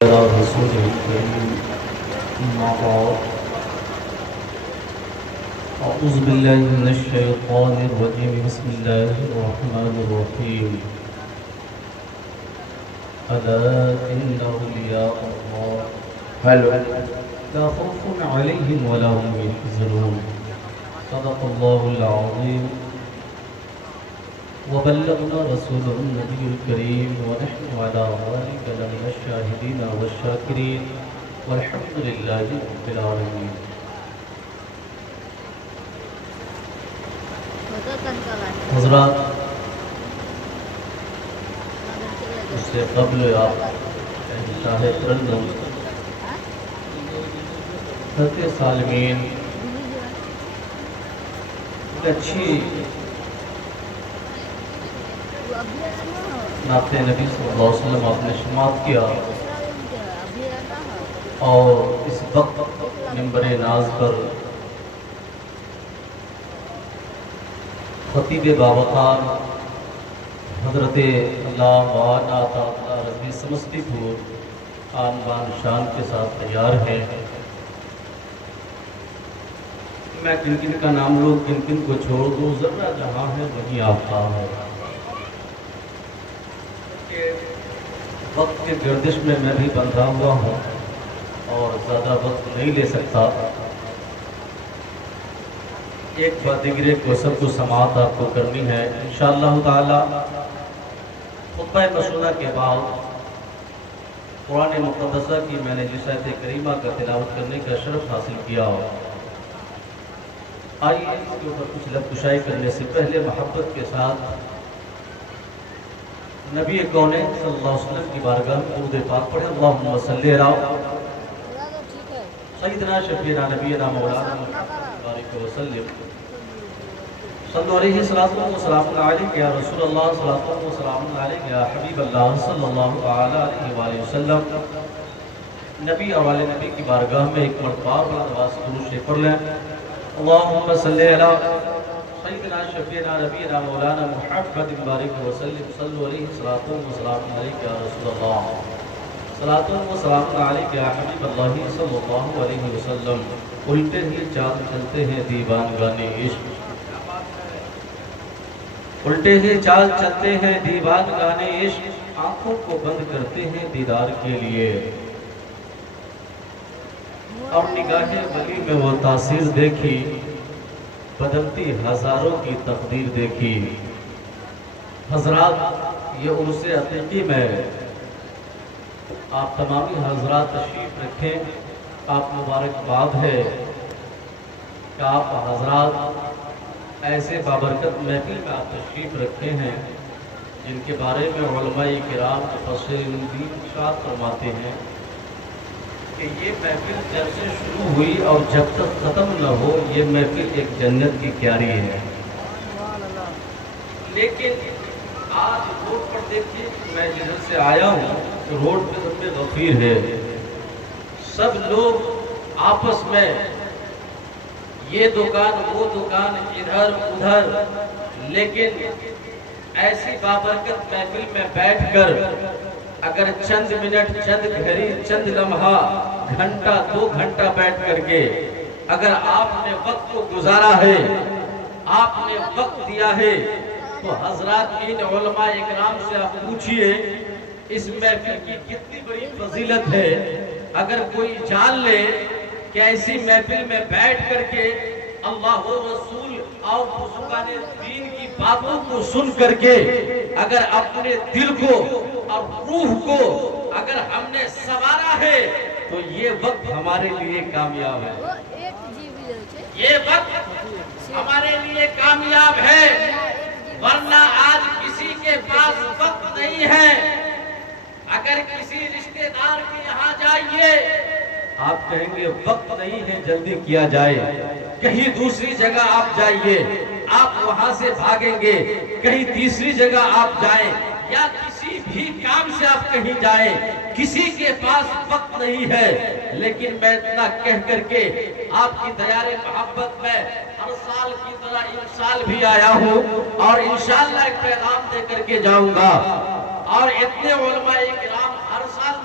على رسوله الكريم أما بعد أعوذ بالله من الشيطان الرجيم بسم الله الرحمن الرحيم ألا إن أولياء الله لا خوف عليهم ولا هم يحزنون صدق الله العظيم وبلغنا رسوله النبي الكريم ونحن على ذلك لمن الشاهدين والشاكرين والحمد لله رب العالمين. حضرات، اس سے قبل آپ شاہ ترنم حضرت سالمین اچھی نعت نبی صلی اللہ علیہ وسلم آپ نے شماعت کیا اور اس وقت منبر ناز پر خطیب باوقار حضرت علامہ مولانا عطا رضوی سمستی پور آن بان شان کے ساتھ تیار ہیں. میں کن کن کا نام لوں، کن کن کو چھوڑ دوں، ذرہ جہاں ہے وہیں آفتاب ہے. وقت کے گردش میں بھی بندھا ہوا ہوں اور زیادہ وقت نہیں لے سکتا. ایک بعد دیگرے کو سب کو سماعت آپ کو کرنی ہے انشاءاللہ تعالی. خطبہ مسودہ کے بعد قرآن مقدسہ کی میں نے جس آیت کریمہ کا تلاوت کرنے کا شرف حاصل کیا. آئیے اس کے اوپر کچھ لفظ کشائی کرنے سے پہلے محبت کے ساتھ نبی کونین صلی اللہ علیہ وسلم کی بارگاہ میں درود پاک پڑھیں. اللہم صلی علی سیدنا شفیعنا نبینا مولانا محمد وسلم. صلی علیہ السلام علیک یا رسول اللہ، السلام علیک یا حبیب اللہ صلی اللہ علیہ وآلہ وسلم. نبی اور والے نبی کی بارگاہ میں ایک مرتبہ بلند سے درود شریف پڑھ لیں. اللہم صلی علی سیدنا شفیعنا نبینا مولانا محمد وسلم. صلی علیہ السلام علیک یا رسول اللہ، السلام علیک یا حبیب اللہ صلی اللہ علیہ وسلم. الٹے ہی چال چلتے ہیں دیوان گانے عشق، الٹے ہی چال چلتے ہیں دیوان گانے عشق. آنکھوں کو بند کرتے ہیں دیدار کے لیے اور نگاہ ولی میں وہ تاثیر دیکھی، بدلتی ہزاروں کی تقدیر دیکھی. حضرات، یہ عرس عقیقی میں آپ تمامی حضرات تشریف رکھیں. آپ مبارکباد ہے کہ آپ حضرات ایسے بابرکت محفل میں آپ تشریف رکھے ہیں جن کے بارے میں علماء کرام مفسرین دین ارشاد فرماتے ہیں کہ یہ محفل جب سے شروع ہوئی اور جب تک ختم نہ ہو یہ محفل ایک جنت کی کیاری ہے. لیکن آج روڈ پر دیکھیے، میں جدھر سے آیا ہوں روڈ پہ سب میں غفیر ہے. سب لوگ آپس میں یہ دکان وہ دکان ادھر ادھر، لیکن ایسی بابرکت محفل میں بیٹھ کر اگر چند منٹ، چند گھڑی، چند لمحہ، گھنٹہ 2 گھنٹہ بیٹھ کر کے اگر آپ نے وقت کو گزارا ہے، آپ نے وقت دیا ہے، تو حضرات ان علماء اکرام سے آپ پوچھئے اس محفل کی کتنی بڑی فضیلت ہے. اگر کوئی جان لے کہ ایسی محفل میں بیٹھ کر کے اللہ و رسول اور بزرگان دین کی باتوں کو سن کر کے اگر اپنے دل کو اور روح کو اگر ہم نے سنوارا ہے تو یہ وقت ہمارے لیے کامیاب ہے. یہ وقت ہمارے لیے کامیاب ہے. ورنہ آج کسی کے پاس وقت نہیں ہے. اگر کسی رشتہ دار کے یہاں جائیے آپ کہیں گے وقت نہیں ہے، جلدی کیا جائے. کہیں دوسری جگہ آپ جائیے آپ وہاں سے بھاگیں گے. کہیں تیسری جگہ آپ جائیں یا کسی بھی کام سے آپ کہیں جائیں، کسی کے پاس وقت نہیں ہے. لیکن میں اتنا کہہ کر کے آپ کی دیار محبت میں ہر سال کی طرح اس سال بھی آیا ہوں اور انشاءاللہ ایک پیغام دے کر کے جاؤں گا. اور اتنے علماء کرام ہر سال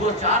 2-4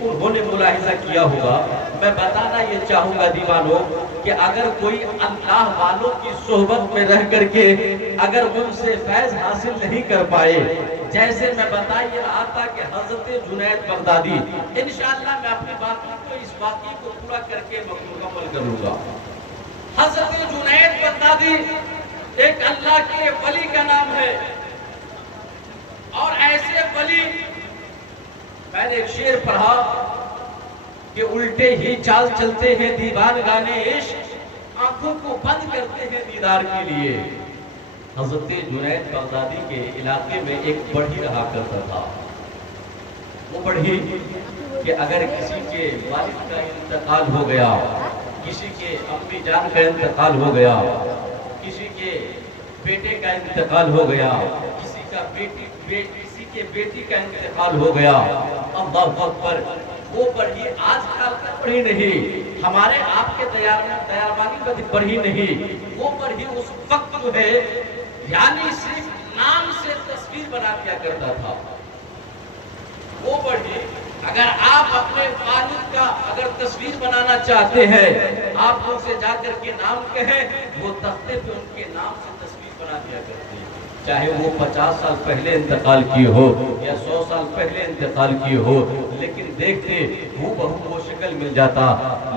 انہوں نے ملاحظہ کیا ہوگا. میں بتانا یہ چاہوں گا دیوانوں کہ اگر کوئی اللہ والوں کی صحبت میں رہ کر کے اگر ان سے فیض حاصل نہیں کر پائے، جیسے میں بتا یہ رہا تھا کہ حضرت جنید بغدادی، انشاءاللہ میں اپنی باتوں کو اس واقعے کو پورا کر کے مکمل کروں گا. حضرت جنید بغدادی ایک اللہ کے ولی کا نام ہے، اور ایسے ولی، میں نے ایک شعر پڑھا کہ الٹے ہی چال چلتے ہیں دیوان گانے عشق، آنکھوں کو بند کرتے ہیں دیدار کے لیے. حضرت جنید بغدادی کے علاقے میں ایک بڑھئی رہا کرتا تھا. وہ بڑھئی کہ اگر کسی کے والد کا انتقال ہو گیا، کسی کے امی جان کا انتقال ہو گیا، کسی کے بیٹے کا انتقال ہو گیا، کسی کے بیٹی کا انتقال ہو گیا، اللہ اکبر، وہ بڑھئی آج کل کا بڑھئی نہیں، ہمارے آپ کے دیاربانی کا بڑھئی نہیں، وہ بڑھئی اس وقت جو ہے یعنی صرف نام سے تصویر بنا دیا کرتا تھا. وہ بڑھئی اگر آپ اپنے والد کا اگر تصویر بنانا چاہتے ہیں، آپ ان سے جا کر کے نام کہیں، وہ تختے پہ ان کے نام سے تصویر بنا دیا کرتے ہیں، چاہے وہ 50 سال پہلے انتقال کی ہو یا 100 سال پہلے انتقال کی ہو، لیکن دیکھتے وہ بہو وہ شکل مل جاتا.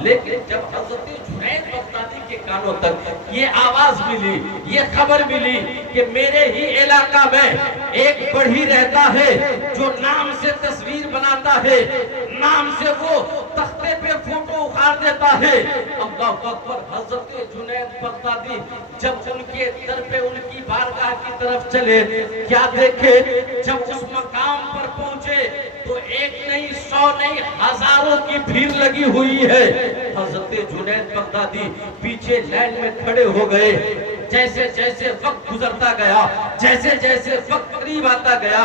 لیکن جب حضرت جنید بغدادی کے کانوں تک یہ آواز ملی، یہ خبر ملی کہ میرے ہی علاقہ میں ایک بڑھئی رہتا ہے جو نام سے تصویر بناتا ہے، نام سے وہ تختے پہ فوٹو اخار دیتا ہے، اللہ اکبر، حضرت جنید بغدادی جب ان کے در پہ ان کی بارگاہ کی طرف چلے، کیا دیکھے، جب اس مقام پر پہنچے تو ایک نہیں 100 نہیں ہزاروں کی بھیڑ لگی ہوئی ہے. حضرت جنید بغدادی پیچھے لائن میں کھڑے ہو گئے. جیسے جیسے وقت گزرتا گیا، جیسے جیسے وقت قریب آتا گیا،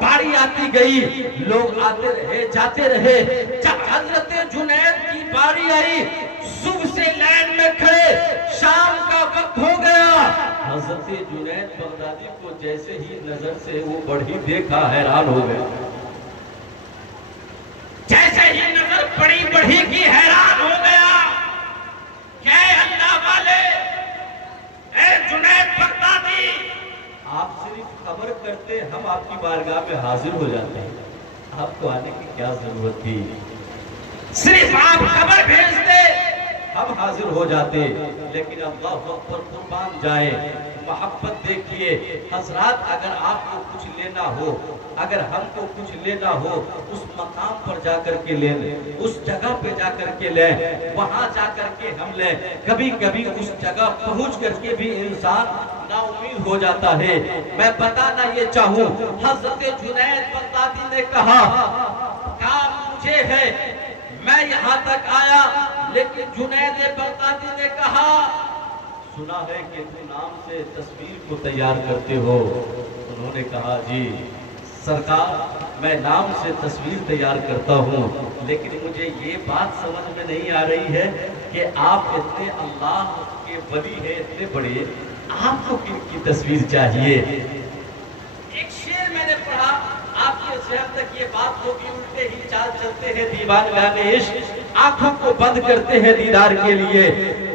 باری آتی گئی، لوگ آتے رہے جاتے رہے. جب حضرت جنید کی باری آئی، صبح سے لائن میں کھڑے، شام کا وقت ہو گیا. حضرت جنید بغدادی کو جیسے ہی نظر سے وہ بڑھئی دیکھا، حیران ہو گیا. جیسے ہی نظر پڑی بڑھئی کی، حیران ہو گیا کہ اے اللہ والے، اے جنید بغدادی، آپ صرف خبر کرتے ہم آپ کی بارگاہ میں حاضر ہو جاتے ہیں، آپ کو آنے کی کیا ضرورت تھی؟ صرف آپ خبر بھیجتے ہم حاضر ہو جاتے. لیکن اللہ اکبر، قربان جائیں، محبت دیکھیے حضرات. اگر آپ کو کچھ لینا ہو، اگر ہم کو کچھ لینا ہو، اس مقام پر جا کر کے لیں، اس جگہ پہ جا کر کے لیں، وہاں جا کر کے ہم لیں. کبھی کبھی اس جگہ پہنچ کر کے بھی انسان نا امید ہو جاتا ہے. میں بتانا یہ چاہوں، حضرت جنید بغدادی نے کہا کام مجھے ہے، میں یہاں تک آیا، لیکن جنید بغدادی نے کہا سنا ہے کہ تو نام سے تصویر کو تیار کرتے ہو. انہوں نے کہا جی سرکار، میں نام سے تصویر تیار کرتا ہوں، لیکن مجھے یہ بات سمجھ میں نہیں آ رہی ہے کہ آپ اتنے اللہ کے ولی ہیں، اتنے بڑے، آپ کو کن کی تصویر چاہیے؟ ایک شعر میں نے پڑھا، آپ کے ذہن تک یہ بات ہوگی، الٹے ہی چال چلتے ہیں دیوان گانے عشق، آنکھوں کو بند کرتے ہیں دیدار کے لیے.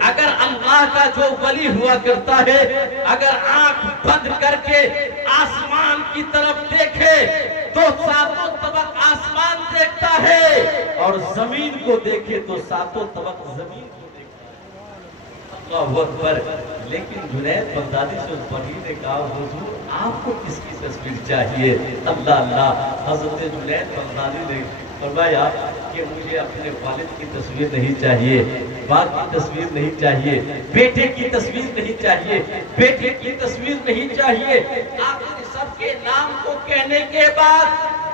اگر اللہ کا جو ولی ہوا کرتا ہے، اگر آنکھ بند کر کے آسمان کی طرف دیکھے تو ساتوں طبق آسمان دیکھتا ہے، اور زمین کو دیکھے تو ساتوں طبق زمین کو دیکھتا ہے. اللہ اکبر. لیکن جنید بغدادی سے اس بڑھئی نے کہا حضور آپ کو کس کی تصویر چاہیے؟ اللہ اللہ. حضرت جنید بغدادی نے فرمایا کہ مجھے اپنے والد کی تصویر نہیں چاہیے، باپ کی تصویر نہیں چاہیے، بیٹے کی تصویر نہیں چاہیے، بیٹے کی تصویر نہیں چاہیے. آخر سب کے نام کو کہنے کے بعد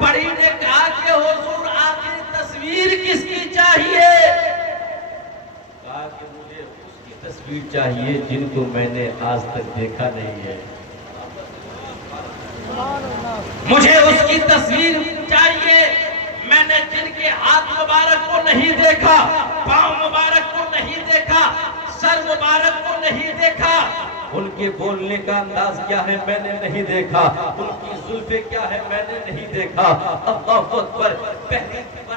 بڑھئی نے کہا کہ حضور آخر تصویر کس کی چاہیے؟ کہا کہ مجھے اس کی تصویر چاہیے جن کو میں نے آج تک دیکھا نہیں ہے. مجھے اس کی تصویر چاہیے میں نے جن کے ہاتھ مبارک کو نہیں دیکھا، پاؤں مبارک کو نہیں دیکھا، سر مبارک کو نہیں دیکھا، ان کے بولنے کا انداز کیا ہے میں نے نہیں دیکھا، ان کی زلفیں کیا ہے میں نے نہیں دیکھا. اللہ اکبر. پہلی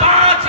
5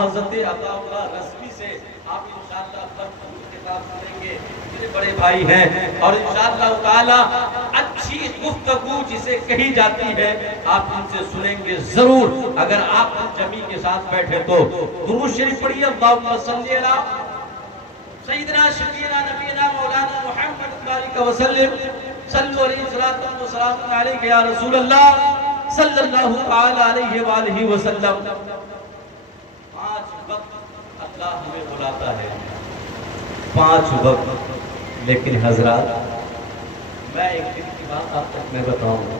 حضرت عطاءاللہ رضوی سے آپ انشاءاللہ بھرپور خطاب سنیں گے، میرے بڑے بھائی ہیں، اور انشاءاللہ تعالی اچھی گفتگو جسے کہی جاتی ہے آپ ان سے سنیں گے ضرور، اگر آپ جمی کے ساتھ بیٹھے تو درود شریف پڑھیے، اللہم صلی علی سیدنا شفیعنا نبینا مولانا محمد بارک وسلم، صلو علیہ الصلوۃ والسلام علیک یا رسول اللہ صلی اللہ تعالی علیہ وآلہ وسلم۔ 5 وقت اللہ ہمیں بلاتا ہے، 5 وقت، لیکن حضرات میں ایک دن کی بات آپ تک میں بتاؤں،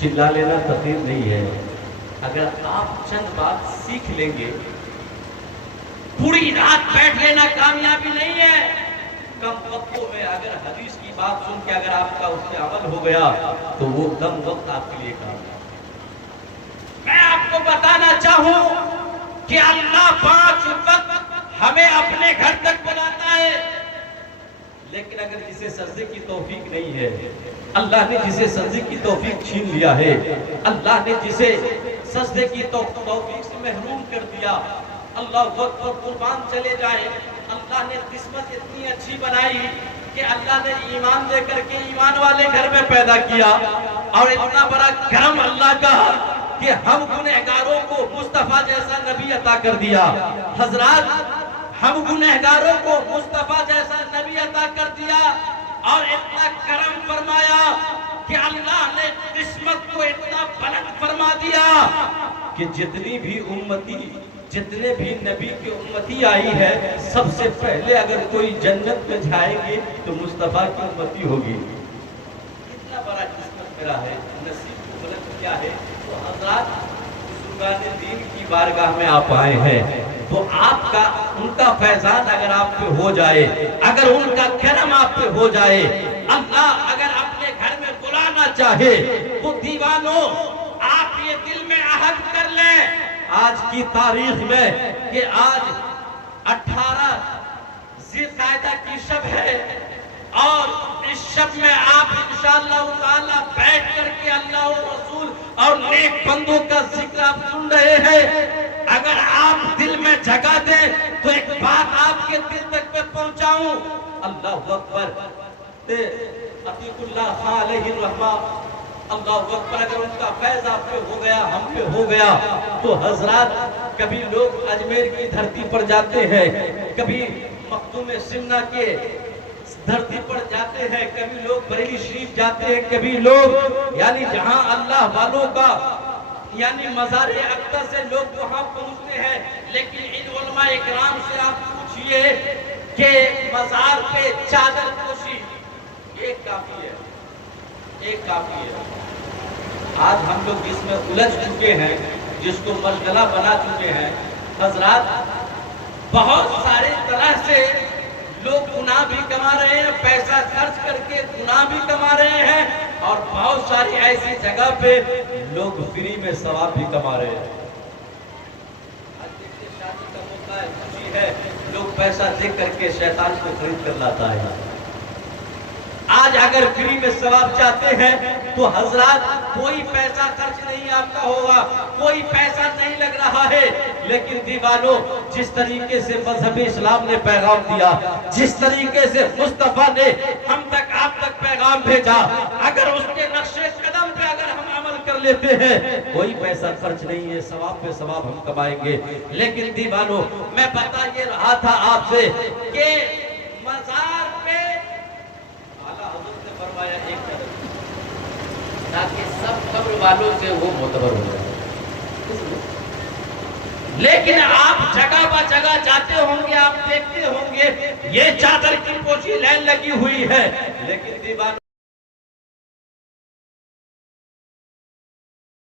چلا لینا تقریر نہیں ہے، اگر آپ چند بات سیکھ لیں گے، پوری رات بیٹھ لینا کامیابی نہیں ہے، کم وقتوں میں اگر حدیث کی بات سن کے اگر آپ کا اس سے عمل ہو گیا تو وہ کم وقت آپ کے لیے کامیاب۔ میں آپ کو بتانا چاہوں کہ اللہ 5 وقت ہمیں اپنے گھر تک بلاتا ہے، لیکن اگر جسے سجدے کی توفیق نہیں ہے، اللہ نے جسے سجدے کی توفیق چھین لیا ہے، اللہ نے جسے سجدے کی توفیق سے محروم کر دیا، اللہ اکبر، قربان چلے جائے، اللہ نے قسمت اتنی اچھی بنائی کہ اللہ نے ایمان دے کر کے ایمان والے گھر میں پیدا کیا، اور اتنا بڑا کرم اللہ کا کہ ہم گنہگاروں کو مصطفیٰ جیسا نبی عطا کر دیا۔ حضرات ہم گنہگاروں کو مصطفیٰ جیسا نبی عطا کر دیا، اور اتنا کرم فرمایا کہ اللہ نے قسمت کو اتنا بلند فرما دیا کہ جتنی بھی امتی، جتنے بھی نبی کی امتی آئی ہے، سب سے پہلے اگر کوئی جنت میں جائیں گے تو مصطفیٰ کی امتی ہوگی۔ اتنا بڑا قسمت میرا ہے، نصیب کو بلند کیا ہے۔ تو حضرات بزرگان دین کی بارگاہ میں آپ آئے ہیں، تو آپ کا ان کا فیضان اگر آپ پہ ہو جائے، اگر ان کا کرم آپ پہ ہو جائے، اللہ اگر اپنے گھر میں بلانا چاہے تو دیوانوں آپ یہ دل میں عہد کر لیں، آج کی تاریخ میں کہ آج 18 ذی القعدہ کی شب ہے، اور اس شب میں آپ انشاءاللہ تعالی بیٹھ کر کے اللہ و رسول اور نیک بندوں کا ذکر آپ سن رہے ہیں، اگر آپ دل میں جگہ دیں تو ایک بات آپ کے دل تک میں پہنچاؤں، اللہ اکبر، عتیق اللہ خان علیہ الرحمہ، اللہ اکبر، اگر ان کا فیض آپ پہ ہو گیا، ہم پہ ہو گیا، تو حضرات کبھی لوگ اجمیر کی دھرتی پر جاتے ہیں، کبھی مخدوم سمنا کے دھرتی پر جاتے ہیں، کبھی لوگ بریلی شریف جاتے ہیں، کبھی لوگ یعنی جہاں اللہ والوں کا یعنی مزار اقدس سے لوگ وہاں پہنچتے ہیں، لیکن ان علماء اکرام سے آپ پوچھئے کہ مزار پہ چادر پوشی ایک کافی ہے، ایک کافی ہے۔ آج ہم لوگ جس میں الجھ چکے ہیں، جس کو مشغلہ بنا چکے ہیں، حضرات بہت سارے طرح سے لوگ گناہ بھی کما رہے ہیں، پیسہ خرچ کر کے گناہ بھی کما رہے ہیں، اور بہت ساری ایسی جگہ پہ لوگ فری میں ثواب بھی کما رہے ہیں۔ آج دیکھتے شادی کا موقع ہے، خوشی ہے، لوگ پیسہ دے کر کے شیطان کو خرید کر لاتا ہے۔ آج اگر فری میں ثواب چاہتے ہیں تو حضرات کوئی پیسہ خرچ نہیں آپ کا ہوگا، کوئی پیسہ نہیں لگ رہا ہے، لیکن دیوانوں جس طریقے سے مذہب اسلام نے پیغام دیا، جس طریقے سے مصطفیٰ نے ہم تک آپ تک پیغام بھیجا، اگر اس کے نقش قدم پہ اگر ہم عمل کر لیتے ہیں، کوئی پیسہ خرچ نہیں ہے، ثواب پہ ثواب ہم کمائیں گے۔ لیکن دیوانوں میں بتا یہ رہا تھا آپ سے کہ مزار پہ حضرت نے فرمایا ایک قدم، تاکہ سب قبر والوں سے وہ معتبر ہو جائے۔ لیکن آپ جگہ با جگہ جاتے ہوں گے، آپ دیکھتے ہوں گے یہ چادر کی پوشی لین لگی ہوئی ہے، لیکن دیوان